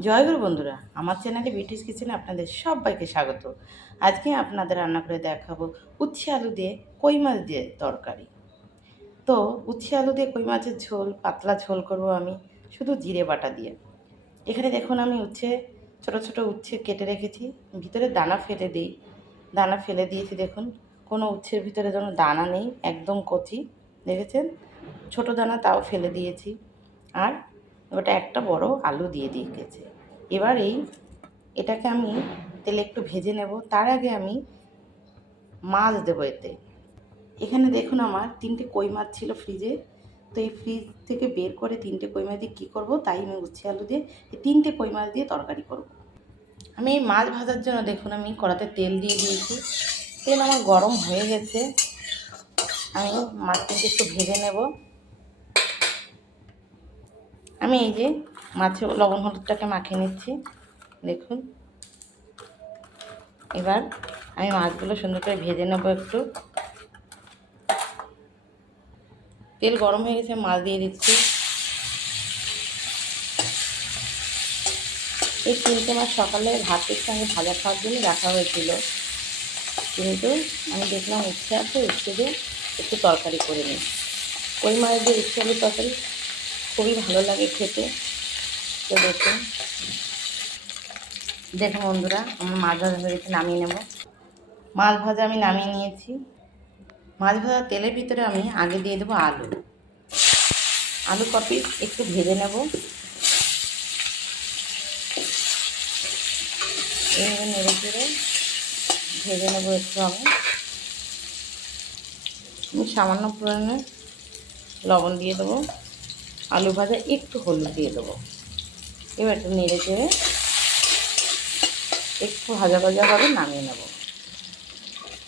জয়গুরু বন্ধুরা, আমার চ্যানেলে বিউটিস কিচেনে আপনাদের সবাইকে স্বাগত। আজকে আপনাদের রান্না করে দেখাবো উচ্ছে আলু দিয়ে কই মাছ দিয়ে তরকারি। তো উচ্ছে আলু দিয়ে কই মাছের ঝোল, পাতলা ঝোল করব আমি শুধু জিরে বাটা দিয়ে। এখানে দেখুন আমি উচ্ছে ছোট ছোট উচ্ছে কেটে রেখেছি, ভিতরে দানা ফেলে দিই। দানা ফেলে দিয়েছি দেখুন, কোনো উচ্ছের ভিতরে যেন দানা নেই, একদম কচি। দেখেছেন, ছোট দানা তাও ফেলে দিয়েছি। আর ওটা একটা বড় আলু দিয়ে দিয়েছি। এবার এটাকে আমি তেলে একটু ভেজে নেব। তার আগে আমি মাছ দেবো এতে। এখানে দেখুন আমার 3টে কই মাছ ছিল ফ্রিজে। তো এই ফ্রিজ থেকে বের করে 3টে কই মাছ দিয়ে কী করবো, তাই আমি উচ্ছে আলু দিয়ে এই 3টে কই মাছ দিয়ে তরকারি করব। আমি এই মাছ ভাজার জন্য দেখুন আমি কড়াতে তেল দিয়ে দিয়েছি। তেল আমার গরম হয়ে গেছে। আমি মাছটাকে একটু ভেজে নেব। আমি এই যে মাছে লবণ হলুদটাকে মাখিয়ে নিচ্ছি দেখুন। এবার আমি মাছগুলো সুন্দর করে ভেজে নেব একটু। তেল গরম হয়ে গেছে, মাছ দিয়ে দিচ্ছি। এই 3টে মাছ সকালে ভাতের সঙ্গে ভাজা খাওয়ার জন্য রাখা হয়েছিল, কিন্তু আমি দেখলাম উচ্ছে আছে, উচ্ছে দিয়ে একটু তরকারি করে নিই। ওই মাছ দিয়ে উচ্ছে আলুর তরকারি খুবই ভালো লাগে খেতে। তো দেখুন দেখুন বন্ধুরা, আমার মাছ ভাজা হয়ে গেছে, নামিয়ে নেব। মাছ ভাজা আমি নামিয়ে নিয়েছি। মাছ ভাজা তেলের ভিতরে আমি আগে দিয়ে দেবো আলু। আলু কপি একটু ভেজে নেব। এইভাবে নেড়ে চেড়ে ভেজে নেবো একটু। আমি সামান্য পরিমাণে লবণ দিয়ে দেবো। আলু ভাজা একটু হলুদ দিয়ে দেবো। এবার একটু নেড়ে চেড়ে একটু ভাজা ভাজা করে নামিয়ে নেব।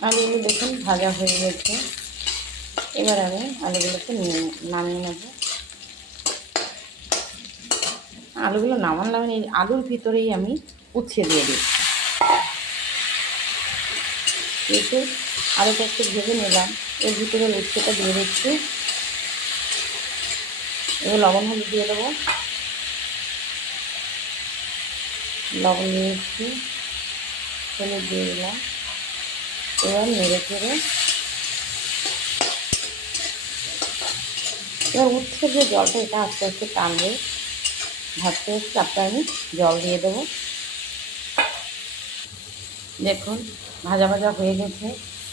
আলুগুলো দেখুন ভাজা হয়ে গেছে। এবার আমি আলুগুলোকে নামিয়ে নেব। আলুগুলো নামালাম, এই আলুর ভিতরেই আমি উচ্ছে দিয়ে দিচ্ছি। একটু আলুটা একটু ভেজে নিলাম, এর ভিতরে উচ্ছেটা দিয়ে দিচ্ছি। এবার লবণ হলুদ দিয়ে দেবো। লবণ দিয়ে দিচ্ছি, হলুদ দিয়ে দিলাম। এবার নেড়ে চেড়ে এবার উচ্ছে যে জলটা, এটা আস্তে আস্তে টানবে, ভাজতে হচ্ছে। তারপরে আমি জল দিয়ে দেবো। দেখুন ভাজা ভাজা হয়ে গেছে।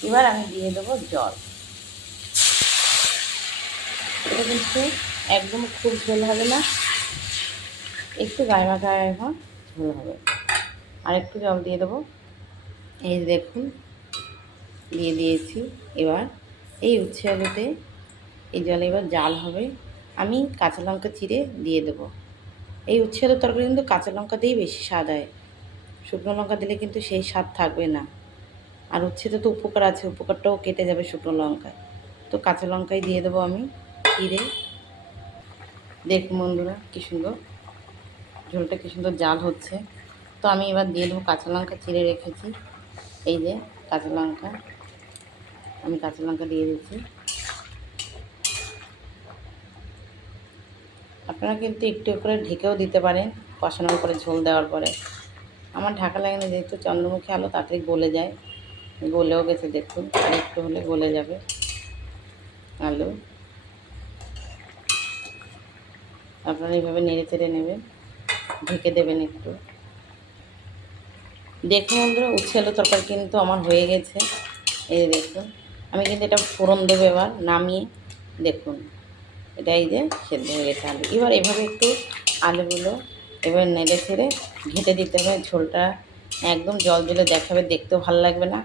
এবার আমি দিয়ে দেবো জল। এটা কিন্তু একদম খুব ঝোল হবে না, একটু গায়ে গায়ে এখন ঝোল হবে। আর একটু জল দিয়ে দেবো। এই দেখুন দিয়ে দিয়েছি। এবার এই উচ্ছে আলুতে এই জলে এবার জাল হবে। আমি কাঁচা লঙ্কা চিড়ে দিয়ে দেবো। এই উচ্ছে আলুর তরকারি কিন্তু কাঁচা লঙ্কা দিয়েই বেশি স্বাদ হয়, শুকনো লঙ্কা দিলে কিন্তু সেই স্বাদ থাকবে না। আর উচ্ছেতে তো উপকার আছে, উপকারটাও কেটে যাবে শুকনো লঙ্কায়। তো কাঁচা লঙ্কাই দিয়ে দেবো আমি চিড়ে। দেখুন বন্ধুরা কী সুন্দর ঝোলটা, কী সুন্দর জাল হচ্ছে। তো আমি এবার দিয়ে দেবো কাঁচা লঙ্কা চিড়ে রেখেছি। এই যে কাঁচা লঙ্কা, আমি কাঁচা লঙ্কা দিয়ে দিচ্ছি। আপনারা কিন্তু একটু করে ঢেকেও দিতে পারেন কষানোর পরে, ঝোল দেওয়ার পরে। আমার ঢাকা লাগে না, যেহেতু চন্দ্রমুখী আলু তাড়াতাড়ি গলে যায়। গলেও গেছে দেখুন, আর একটু হলে গলে যাবে আলু। আপনারা এইভাবে নেড়ে চেড়ে নেবেন, ঢেকে দেবেন একটু। দেখুন বন্ধুরা, উচ্ছে আলু তরকারি কিন্তু আমার হয়ে গেছে। এই দেখুন, আমি কিন্তু এটা ফোড়ন দেবো এবার নামিয়ে। দেখুন এটা এই যে সেদ্ধ হয়ে গেছে আলু। এবার এভাবে একটু আলুগুলো এবার নেড়ে ছেড়ে ঘেঁটে দিতে হবে। ঝোলটা একদম জল জলে দেখাবে, দেখতেও ভালো লাগবে না।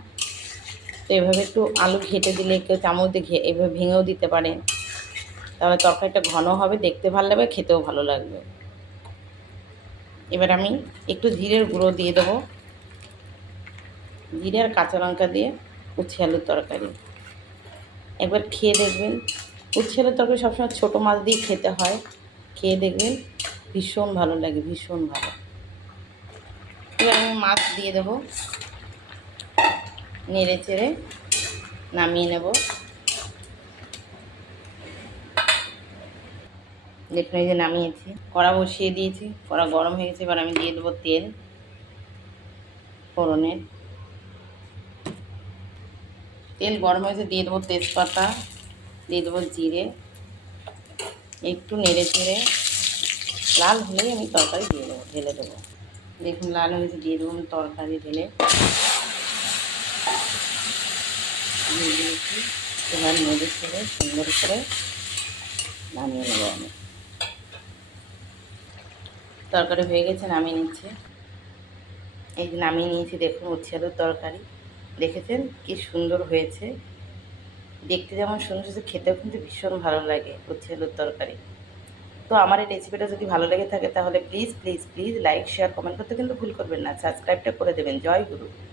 তো এভাবে একটু আলু ঘেঁটে দিলে, কেউ চামচ দিয়ে এভাবে ভেঙেও দিতে পারে, তাহলে তরকারিটা ঘন হবে, দেখতে ভালো লাগবে, খেতেও ভালো লাগবে। এবার আমি একটু জিরের গুঁড়ো দিয়ে দেবো। জিরে আর কাঁচা লঙ্কা দিয়ে উচ্ছে আলুর তরকারি একবার খেয়ে দেখবেন। উচ্ছে আলুর তরকারি সবসময় ছোটো মাছ দিয়ে খেতে হয়, খেয়ে দেখবেন ভীষণ ভালো লাগে, ভীষণ ভালো। এবার আমি মাছ দিয়ে দেবো, নেড়ে চেড়ে নামিয়ে নেব। দেখুন এই যে নামিয়েছি, কড়া বসিয়ে দিয়েছি, কড়া গরম হয়ে গেছে। এবার আমি দিয়ে দেবো তেল ফোড়নের। তেল গরম হয়েছে, দিয়ে দেবো তেজপাতা, দিয়ে দেবো জিরে, একটু নেড়ে চেড়ে লাল হলেই আমি তরকারি ঢেলে দেবো। দেখুন লাল হয়েছে, দিয়ে দেবো আমি তরকারি ঢেলে দিয়ে দিয়েছি। এবার নেড়ে চেড়ে সুন্দর করে নামিয়ে নেবো আমি। তরকারি হয়ে গেছে, নামিয়ে নিচ্ছে। এই যে নামিয়ে নিয়েছি, দেখুন উচ্ছে আলুর তরকারি। দেখেছেন কি সুন্দর হয়েছে, দেখতে যেমন সুন্দর হয়েছে, খেতেও কিন্তু ভীষণ ভালো লাগে উচ্ছে আলুর তরকারি। তো আমার এই রেসিপিটা যদি ভালো লেগে থাকে তাহলে please please please like share comment করতে কিন্তু ভুল করবেন না, সাবস্ক্রাইবটা করে দেবেন। জয় গুরু।